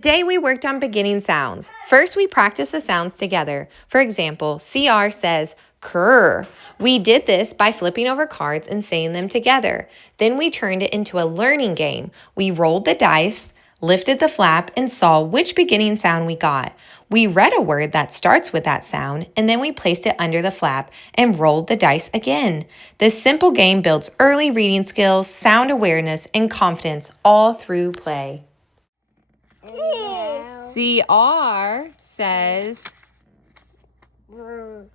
Today we worked on beginning sounds. First, we practiced the sounds together. For example, CR says cur. We did this by flipping over cards and saying them together. Then we turned it into a learning game. We rolled the dice, lifted the flap, and saw which beginning sound we got. We read a word that starts with that sound, and then we placed it under the flap and rolled the dice again. This simple game builds early reading skills, sound awareness, and confidence all through play. CR says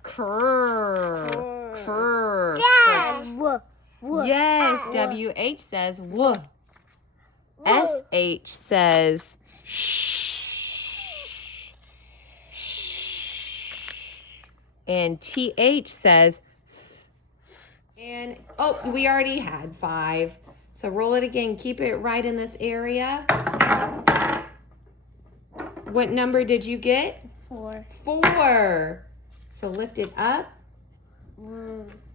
cur. Cur. Yes, WH says w. SH says sh. And TH says and oh, we already had 5. So roll it again. Keep it right in this area. What number did you get? 4. 4. So lift it up.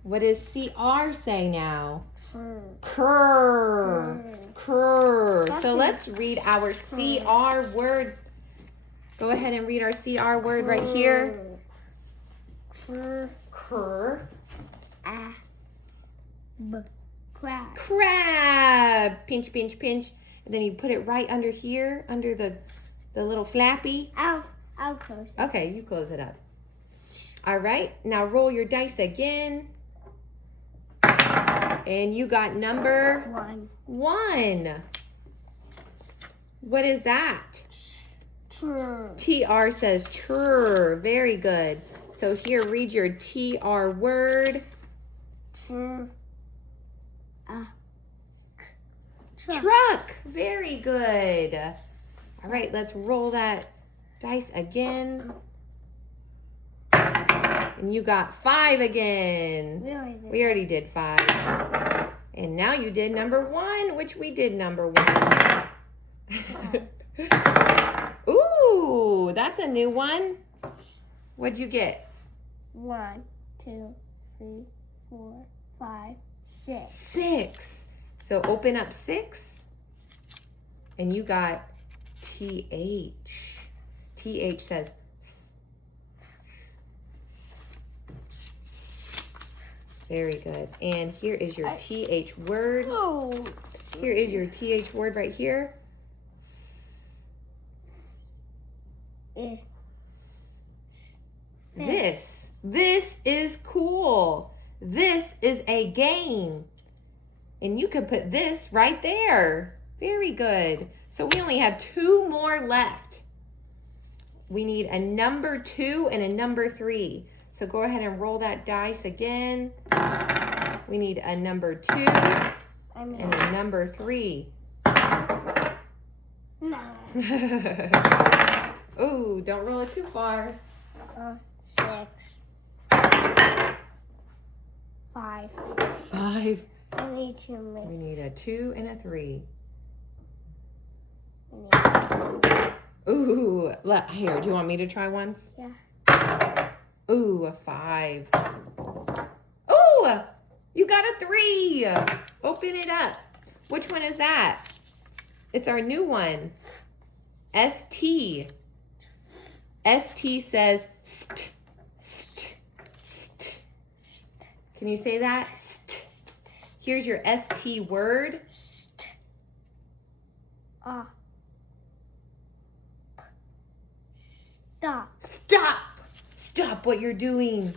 What does CR say now? Cur. Cur. So let's read our CR word. Go ahead and read our CR word right here. Cur. Crab. Crab. Pinch, pinch, pinch. And then you put it right under here, under the little flappy. I'll close it. Okay, you close it up. All right, now roll your dice again. And you got number 1. What is that? TR says true. Very good. So here, read your TR word. Truck. Very good. All right, let's roll that dice again. And you got 5 again. We already did 5. And now you did number 1, which we did number 1. Ooh, that's a new one. What'd you get? 1, 2, 3, 4, 5, 6. 6. So open up 6. And you got TH. TH says very good. And here is your TH word. Here is your TH word right here. This is cool. This is a game. And you can put this right there. Very good. So we only have 2 more left. We need a number 2 and a number 3. So go ahead and roll that dice again. We need a number 2 and a number 3. No. Ooh, don't roll it too far. 6. 5. 5. I need 2 more. We need a 2 and a 3. Ooh, here, do you want me to try once? Yeah. Ooh, a 5. Ooh, you got a 3. Open it up. Which one is that? It's our new one. ST. ST says st, st, st. Can you say that? St. Here's your ST word. Stop. Stop. Stop what you're doing.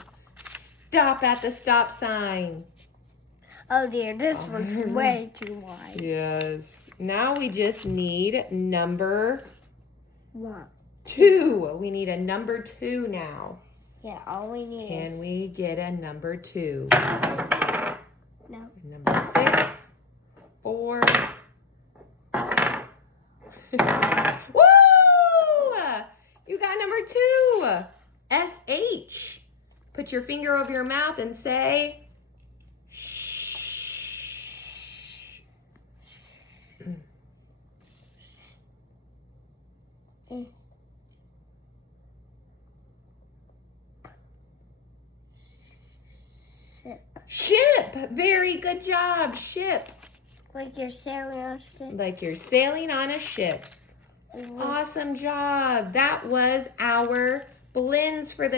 Stop at the stop sign. Oh dear, this one's way too wide. Yes. Now we just need number 1. 2. We need a number 2 now. Yeah, all we need Can we get a number 2? No. Number 6. 4. Woo! You got number 2. SH. Put your finger over your mouth and say shh. Ship. Very good job. Ship. Like you're sailing on a ship. Like you're sailing on a ship. Awesome job. That was our blends for the